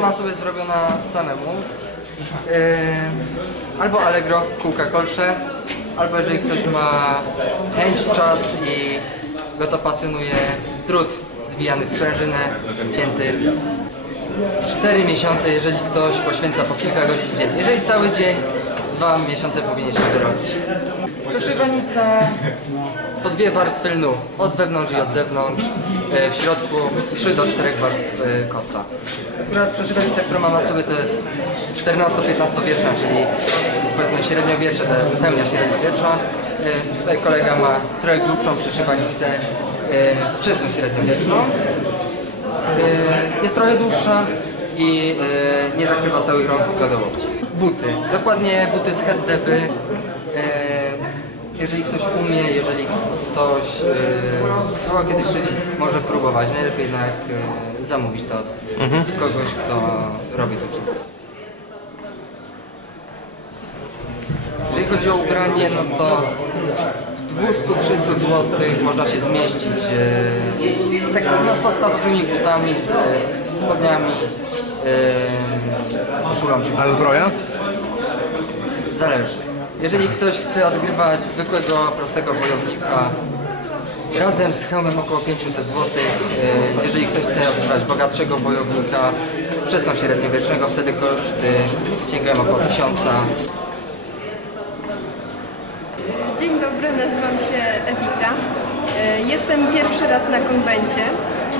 ma na sobie zrobiona samemu. Yy, albo Allegro, kółka kolcze, albo jeżeli ktoś ma chęć, czas i go to pasjonuje, drut zwijany w sprężynę, cięty. 4 miesiące, jeżeli ktoś poświęca po kilka godzin dziennie. Jeżeli cały dzień, 2 miesiące powinien się wyrobić. Przeszywanica to dwie warstwy lnu, od wewnątrz i od zewnątrz. E, W środku 3 do 4 warstw e, koca. Akurat przeszywanica, którą mam na sobie to jest 14-15 wieczna, czyli już powiedzmy średniowiecze, te pełnia średniowiecza. E, Tutaj kolega ma trochę grubszą przeszywanicę wczesną średniowieczną. Jest trochę dłuższa i nie zakrywa całych rąk do łokci. Buty. Dokładnie buty z headdeby. Jeżeli ktoś umie, jeżeli ktoś próbował kiedyś szyć, może próbować. Najlepiej jednak e, zamówić to od kogoś, kto robi to wszystko. Jeżeli chodzi o ubranie, no to w 200-300 zł można się zmieścić. E, tak no, z podstawowymi butami, z e, spodniami, e, koszulą czy A zbroja? Zależy. Jeżeli ktoś chce odgrywać zwykłego, prostego wojownika razem z hełmem około 500 zł, e, jeżeli ktoś chce odgrywać bogatszego wojownika wczesno-średniowiecznego, wtedy koszty sięgają około 1000. Dzień dobry, nazywam się Ewita. E, Jestem pierwszy raz na konwencie.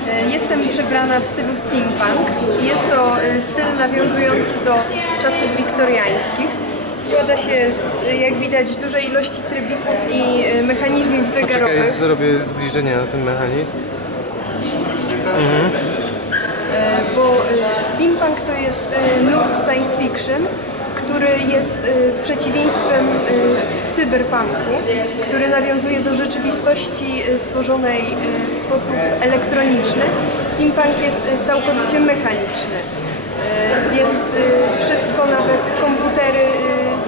E, Jestem przebrana w stylu steampunk. Jest to styl nawiązujący do czasów wiktoriańskich. Składa się z, jak widać, dużej ilości trybików i e, mechanizmów zegarowych. zrobię zbliżenie na ten mechanizm. E, bo e, steampunk to jest nurt science fiction, który jest przeciwieństwem cyberpunku, który nawiązuje do rzeczywistości stworzonej w sposób elektroniczny. Steampunk jest całkowicie mechaniczny. Więc wszystko, nawet komputery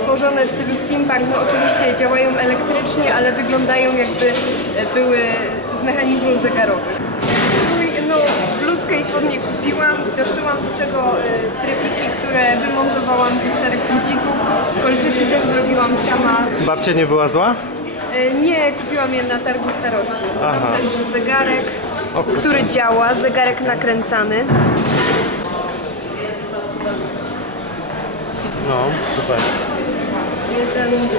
e, tworzone w stylu steampunk, no oczywiście działają elektrycznie, ale wyglądają jakby e, były z mechanizmów zegarowych. No, bluzkę i spodnie kupiłam i doszyłam do tego e, trybiki, które wymontowałam ze starych budzików. Kolczyki też zrobiłam sama. Babcia nie była zła? E, nie, kupiłam je na targu staroci. Mam Aha. też zegarek, który działa, zegarek nakręcany. No, super. Jeden...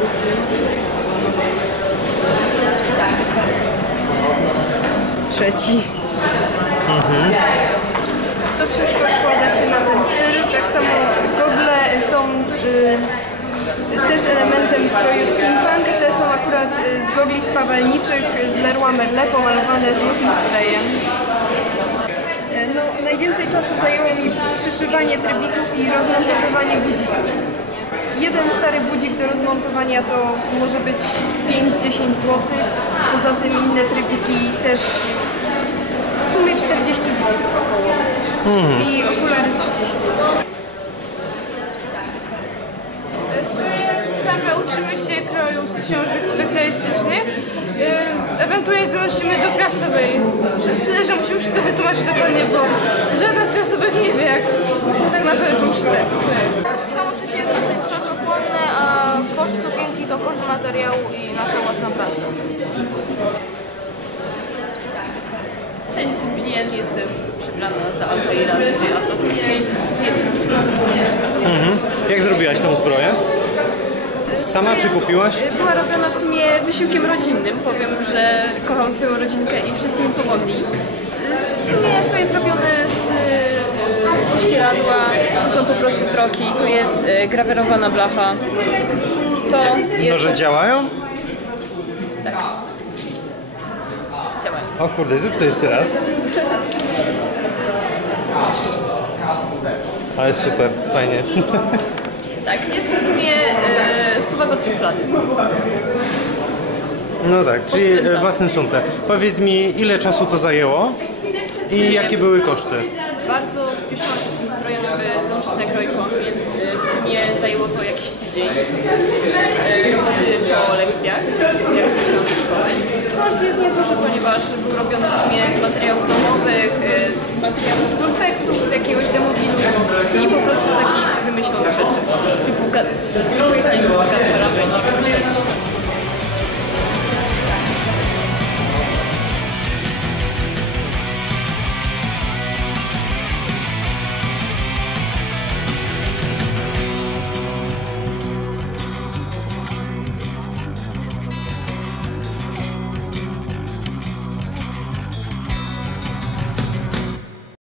Trzeci. To wszystko składa się na ten styl. Tak samo gogle są y, też elementem stroju steampunk. Te są akurat z gogli spawalniczych z Leroy Merlin pomalowane złotym sprayem. No, najwięcej czasu zajęło mi przyszywanie trybików i rozmontowywanie budzików. Jeden stary budzik do rozmontowania to może być 5-10 zł. Poza tym inne trybiki też w sumie 40 zł około. I okulary 30. Same uczymy się kroju z książek specjalistycznych. Ewentualnie zanosimy do krawcowej. Czy- Tyle, że musimy wszystko wytłumaczyć dokładnie, bo żadna z krawcowych nie wie, jak tak naprawdę są szyte. Samo jest dosyć materiału i nasza własna praca. Cześć, jestem Billian, jestem przebrana za Altaira z gry Assassin's Creed z jedynki. Jak zrobiłaś tą zbroję? Sama czy kupiłaś? Była robiona w sumie wysiłkiem rodzinnym. Powiem, że kocham swoją rodzinkę i wszyscy mi pomogli. W sumie to jest robione z e, pościeradła, to są po prostu troki, tu jest e, grawerowana blacha. To jest... Noże działają? Działają. O kurde, zrób to jeszcze raz. Ale super, fajnie. Tak, jest w sumie e, suwa do szuflady. No tak, czyli e, własnym sumptem. Powiedz mi, ile czasu to zajęło i jakie były koszty? Bardzo się z tym strojem, zdążyć na Krojkon, więc e, w sumie zajęło to jakiś tydzień e, roboty po lekcjach, jak wróciłam ze szkoły. Koszt jest nieduży, ponieważ był robiony w sumie z materiałów domowych, e, z wiem, z Vulpexu, z jakiegoś demobilu i po prostu z takich wymyślonych rzeczy. Typu Cats. Pojechaliśmy do Castera, nie pomyśleliśmy.